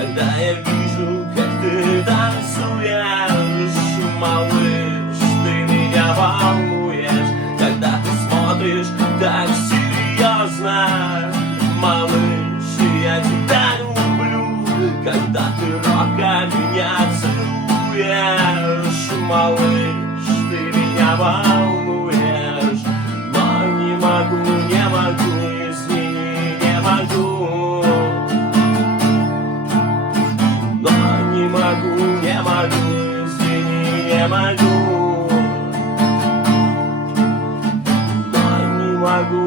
когда я вижу, как ты танцуешь, малыш, ты меня волнуешь, когда ты смотришь так серьезно, малыш, я тебя люблю, когда ты робко меня целуешь, малыш, ты меня волнуешь, но не могу, извини, не могу. Но не могу, извини, не могу. Но не могу,